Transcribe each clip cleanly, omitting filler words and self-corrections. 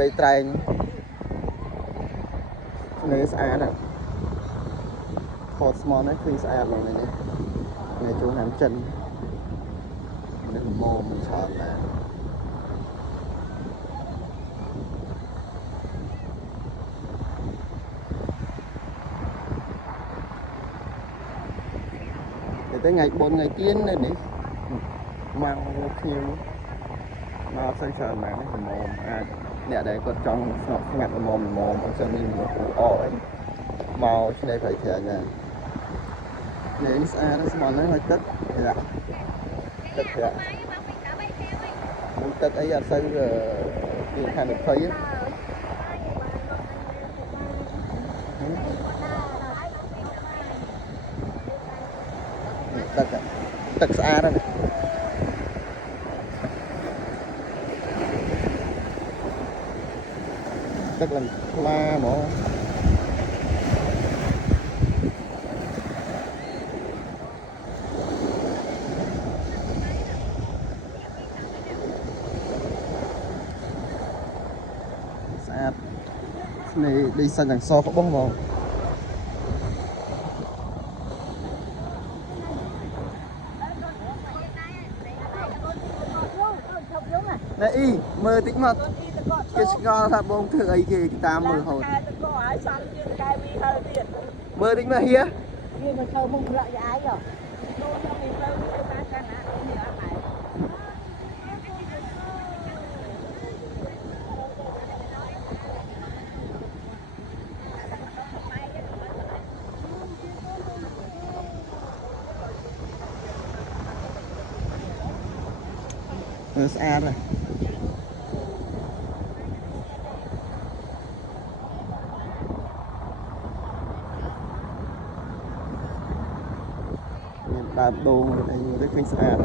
ត្រីត្រែងនេះស្អាតណាស់ថតស្មន់នេះឃើញស្អាតហ្មងនេះនេះចូលហាមចិននេះម៉មច្រើនណាស់តែថ្ងៃ4ថ្ងៃទៀននៅនេះមកខ្ញុំមកផ្សេងច្រើនណាស់នេះម៉មអាចអ្នកដែលគាត់ចង់ស្ងប់ស្ងាត់ម៉មអត់ចឹងមានមនុស្សអអីមកឆ្នេរប្រៃប្រាំងណានេះស្អាតស្មន់ហ្នឹងហើយទឹកប្រាក់ទឹកប្រាក់មួយទឹកអីអត់សូវពីខាង20ទឹកស្អាតណាស់ទឹកឡើងថ្លាហ្មងស្អាតនេះដីសាច់យ៉ាងសក្បុសហ្មងណែអ៊ីមើលតិចមកគេស្គាល់ថាបងធ្វើអីគេតាមមើលហូតមើលតិចមកហៀវាមកធ្វើមុខរកយ៉ាយហ៎ស្អាតណាស់ដើមដូងអីនេះឃើញស្អាត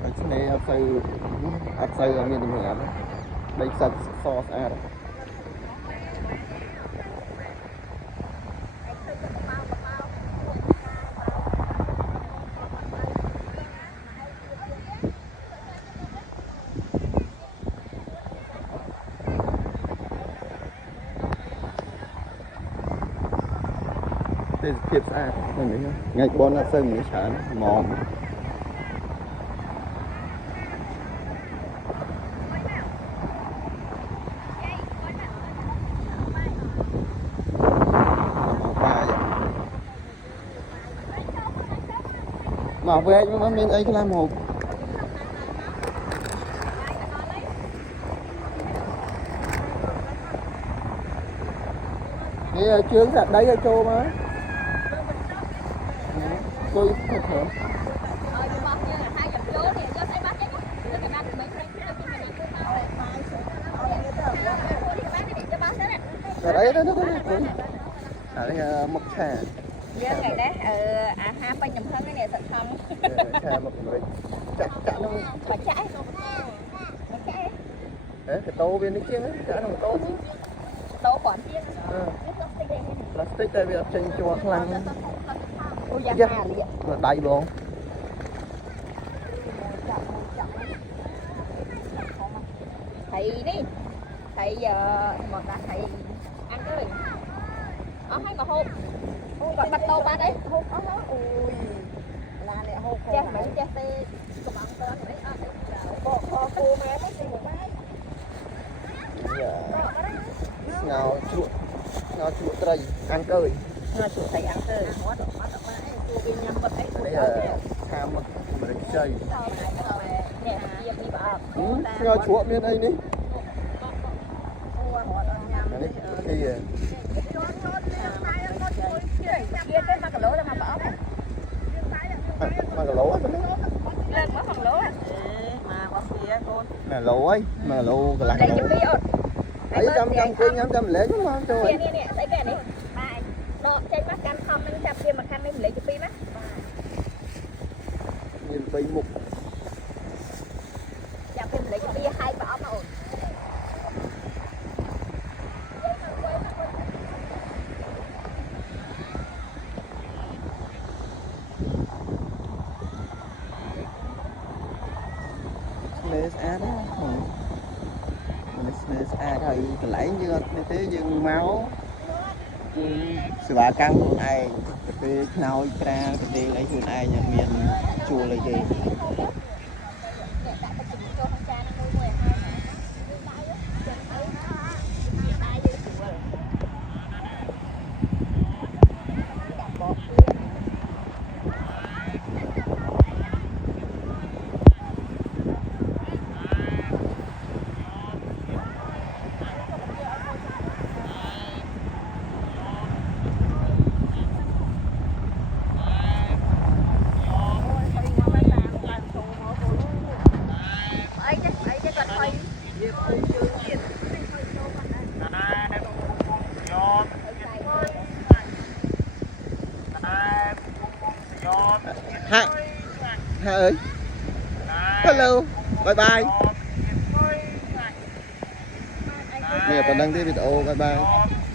ហើយឆ្នេរអត់សូវមានតម្រាំដីខ្សាច់សស្អាតទេសភាពស្អាតហ្នឹងថ្ងៃបនអត់សូវមានច្រើនហ្មងមកវែកមកមានអីខ្លះមកនេះជើងសាក់ដីឲ្យចូលមកtôi thật hả? Ở đấy đó ở đây mực xà. Giờ ngày đó hai bên nhầm hơn cái này thật không? Xà mực rồi. Chặt nó. Phải chạy. Đấy cái tô bên đấy kia đấy, chả nó tô chứ. Tô quản chiên. Plastic tại vì trên chùa lăng. Ôi da hà liền. Là đầy luôn. Thầy đi. Thầy giờ mà đã thầy ăn cái gì? Hay mà hộp. Còn bắt tô ba đấy. Hộp đó. Ui. Là này hộp. Chết mấy chết tê. Cầm ăn tên đấy. Bỏ cô mẹ nó xì một cái. Ngào chuột trời ăn cười. Ngào chuột thầy ăn cười. Đây là tham mình chơi. Ngào chuột bên đây đi. Khi mà cái lỗ á lên mất phần lỗ á nè lỗ ấy mà lỗ cái lấy chụp video ấy trăm quên trăm lễ đúng không cho nè thấy cái này nó trên mắt canh không nó chập kia mà khăn lấy chụp video mắt nhìn bị mục chập kia lấy chụp video hai bảo mà ổn Let's add it. ស្អាតហើយកន្លែងយើងអត់ទេយើងមកសេវាកម្មខ្លួនឯងទៅពេលខ្នើយក្រាលទៅពេលអីខ្លួនឯងមានជួលអីទេ Hi. Hi ơi. Hello. Bye bye. Nè, còn đăng cái video. Bye bye.